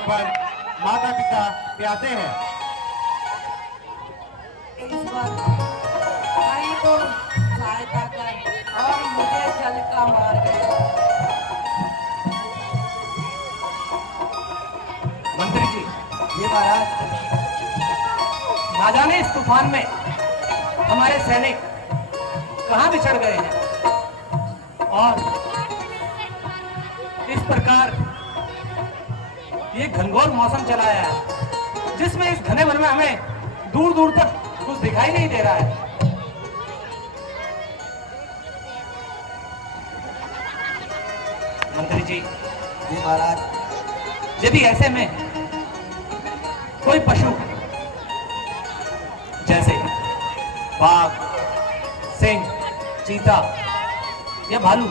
पर माता पिता प्यासे हैं। इस बार भाई को सहायता कर और मुझे जल का मार्ग दे। मंत्री जी, ये महाराज, ना जाने इस तूफान में हमारे सैनिक कहां बिछड़ गए हैं और इस प्रकार ये घनघोर मौसम चला आया है जिसमें इस घने वन में हमें दूर दूर तक कुछ दिखाई नहीं दे रहा है। मंत्री जी, ये महाराज, यदि ऐसे में कोई पशु जैसे बाघ, सिंह, चीता या भालू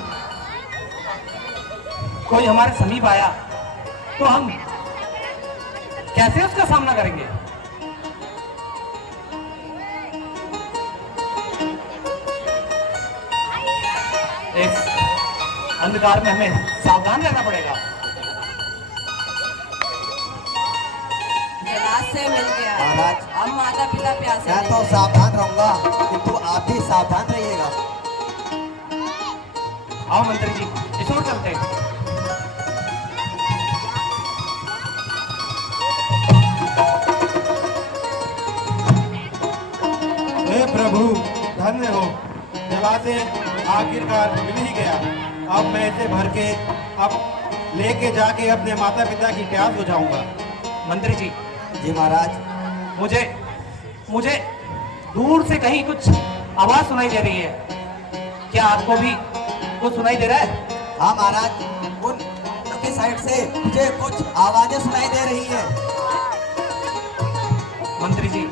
कोई हमारे समीप आया तो हम कैसे उसका सामना करेंगे? इस अंधकार में हमें सावधान रहना पड़ेगा। जलाशय मिल गया है। महाराज, अब माता पिता प्यासे मैं नहीं तो हैं। सावधान रहूंगा, किंतु आप भी सावधान रहिएगा। आओ मंत्री जी, इस ओर चलते हैं। हे प्रभु, धन्य हो, जलाशय आखिरकार मिल ही गया। अब मैं इसे भर के अब लेके जाके अपने माता पिता की प्यास बुझाऊंगा। मंत्री जी, जी महाराज, मुझे दूर से कहीं कुछ आवाज सुनाई दे रही है। क्या आपको भी कुछ सुनाई दे रहा है? हाँ महाराज, उनकी साइड से मुझे कुछ आवाजें सुनाई दे रही है। मंत्री जी,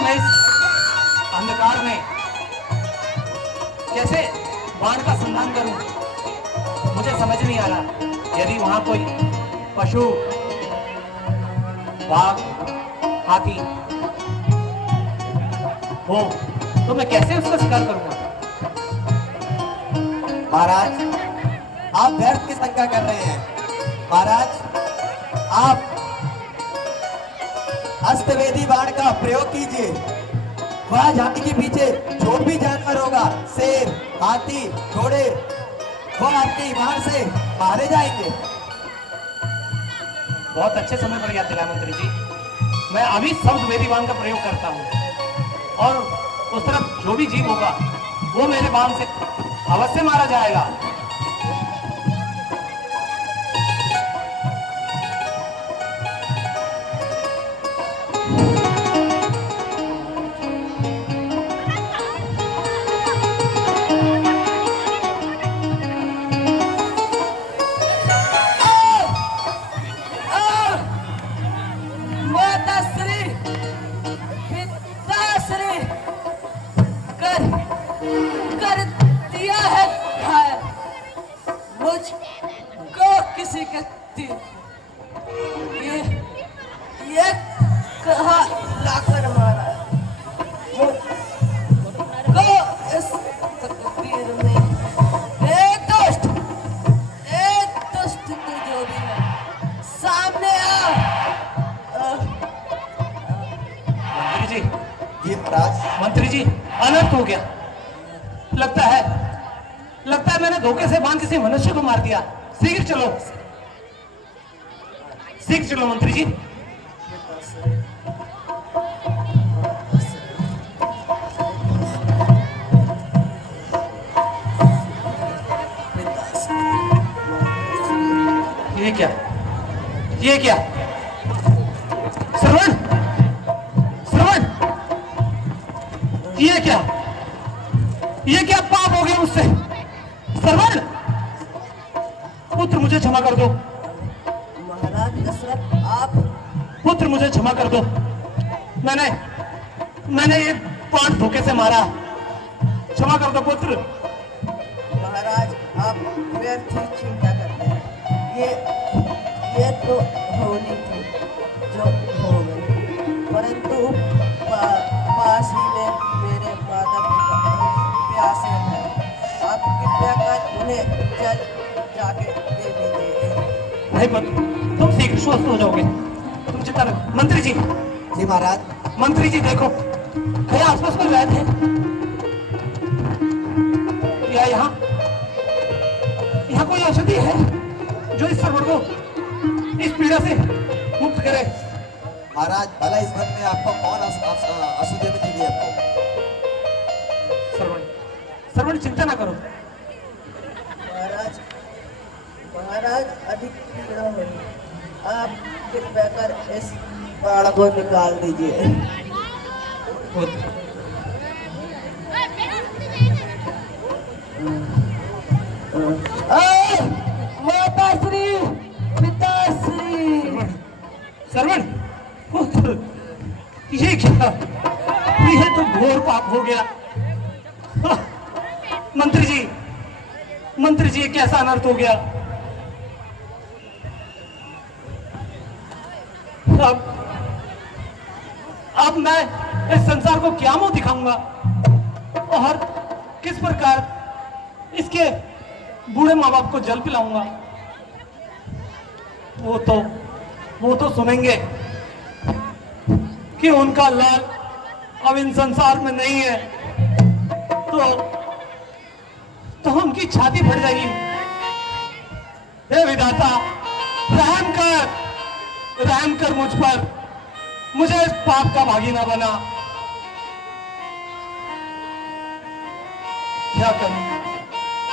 मैं इस अंधकार में कैसे बाण का संधान करूं? मुझे समझ नहीं आ रहा। यदि वहां कोई पशु, बाघ, हाथी हो तो मैं कैसे उसका शिकार करूंगा? महाराज, आप व्यर्थ की शंका कर रहे हैं। महाराज, आप अष्टवेदी बाण का प्रयोग कीजिए। वह झांकी के पीछे जो भी जानवर होगा, शेर, हाथी, घोड़े, वो आपके बाण से मारे जाएंगे। बहुत अच्छे समय पर याद दिलाया मंत्री जी। मैं अभी शब्द वेदी बाण का प्रयोग करता हूं और उस तरफ जो भी जीव होगा वो मेरे बाण से अवश्य मारा जाएगा। माता श्री, पिता श्री, कर दिया है घायल मुझको किसी के तीर। ये कहाँ लाकर मारा मुझको इस तकदीर में। एक दुष्ट तू जो भी है, सामने आ। मंत्री जी, जी महाराज, मंत्री जी, अनर्थ हो गया। लगता है मैंने धोखे से बाण किसी मनुष्य को मार दिया। शीघ्र चलो मंत्री जी। ये क्या श्रवण, ये क्या पाप हो गया मुझसे? श्रवण पुत्र, मुझे क्षमा कर दो। महाराज दशरथ, आप पुत्र, मुझे क्षमा कर दो। मैंने ये बाण धोखे से मारा। क्षमा कर दो पुत्र। महाराज, आप व्यर्थ ही चिंता करते हैं। ये तो होनी थी जो हो गई, परंतु पास ही में मेरे माता पिता प्यासे हैं। आप कृपया कर उन्हें जल जाके भाई बंधु, तुम शीघ्र स्वस्थ हो जाओगे, तुम चिंता न। मंत्री जी, जी महाराज। मंत्री जी देखो, कहीं आसपास कोई वैद्य है या यहाँ कोई औषधि है जो इस सरवण को इस पीड़ा से मुक्त करे? महाराज भला इस वन में आपको कौन औषधि मिलेगी आपको? सरवण चिंता ना करो। महाराज, महाराज अधिक पीड़ा हुई, आप कृपया कर इस बाण को निकाल दीजिए। माताश्री, पिताश्री। सरवण, ये क्या? ये तो घोर पाप हो गया। मंत्री जी, ये कैसा अनर्थ हो गया? अब मैं इस संसार को क्या मुंह दिखाऊंगा और किस प्रकार इसके बूढ़े माँ बाप को जल पिलाऊंगा? वो तो सुनेंगे कि उनका लाल अब इन संसार में नहीं है, तो उनकी छाती फट जाएगी। हे विधाता, रहम कर मुझ पर, मुझे इस पाप का भागी ना बना। क्या करूं?